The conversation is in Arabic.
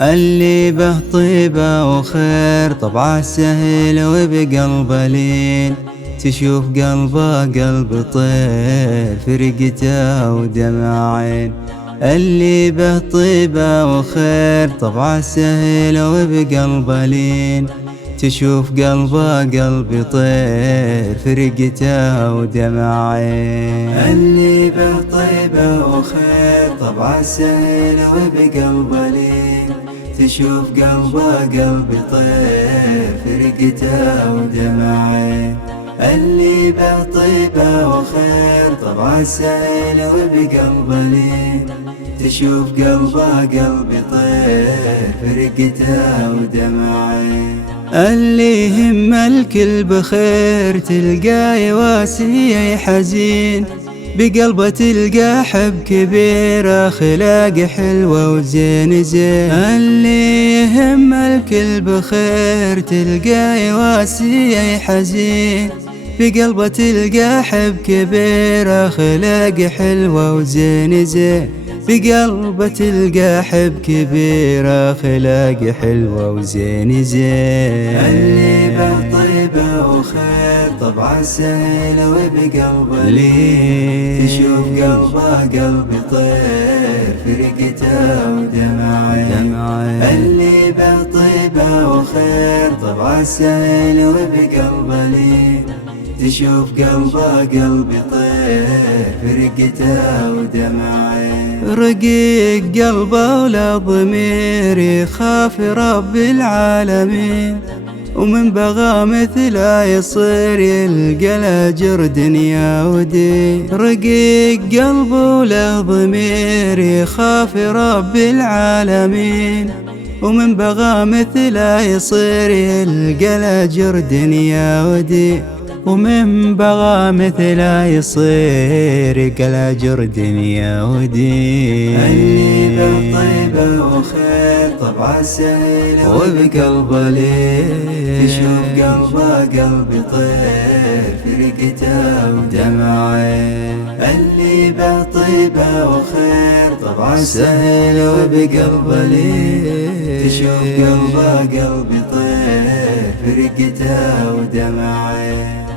اللي به طيبة وخير طبعه سهل وبقلبه لين، تشوف قلبه قلب طير فرقته ودمع عين. اللي به طيبة وخير طبعه سهل وبقلبه لين، تشوف قلبه قلب طير فرقته ودمع عين. اللي به طيبة وخير طبعه سهل وبقلبه لين، تشوف قلبه قلب طير فرقته ودمع عين. اللي به طيبة وخير طبعه سهل وبقلبه لين، تشوف قلبه قلب طير فرقته ودمع عين. اللي يهم الكل بخير تلقاه يواسي حزين، بقلبه تلقى حب كبير أخلاق حلوة وزين زين. اللي يهم الكل بخير تلقاه يواسي حزين، بقلبه تلقى حب كبير أخلاق حلوة وزين زين. بقلبه تلقى حب كبير أخلاق حلوة وزين زين. اللي به طيبة وخير طبعه سهل وبقلبه لين، تشوف قلبه قلب طير فرقته ودمع عين. اللي به طيبة وخير طبعه سهل وبقلبه لين، تشوف قلبه قلب طير فرقته ودمع عين. رقيق قلبه ولا ضمير يخاف رب العالمين، ومن بغى مثله يصير يلقى الأجر دنيا ودين. رقيق قلبه ولا ضمير يخاف رب العالمين، ومن بغى مثله يصير يلقى الأجر دنيا ودين. ومن بغى مثله يصير يلقى الأجر دنيا ودين. اللي به طيبة وخير طبعه سهل وبقلبه لين، تشوف قلبه قلب طير فرقته ودمع عين. اللي به طيبة وخير طبعه سهل وبقلبه لين، تشوف قلبه قلب طير فرقته ودمع عين.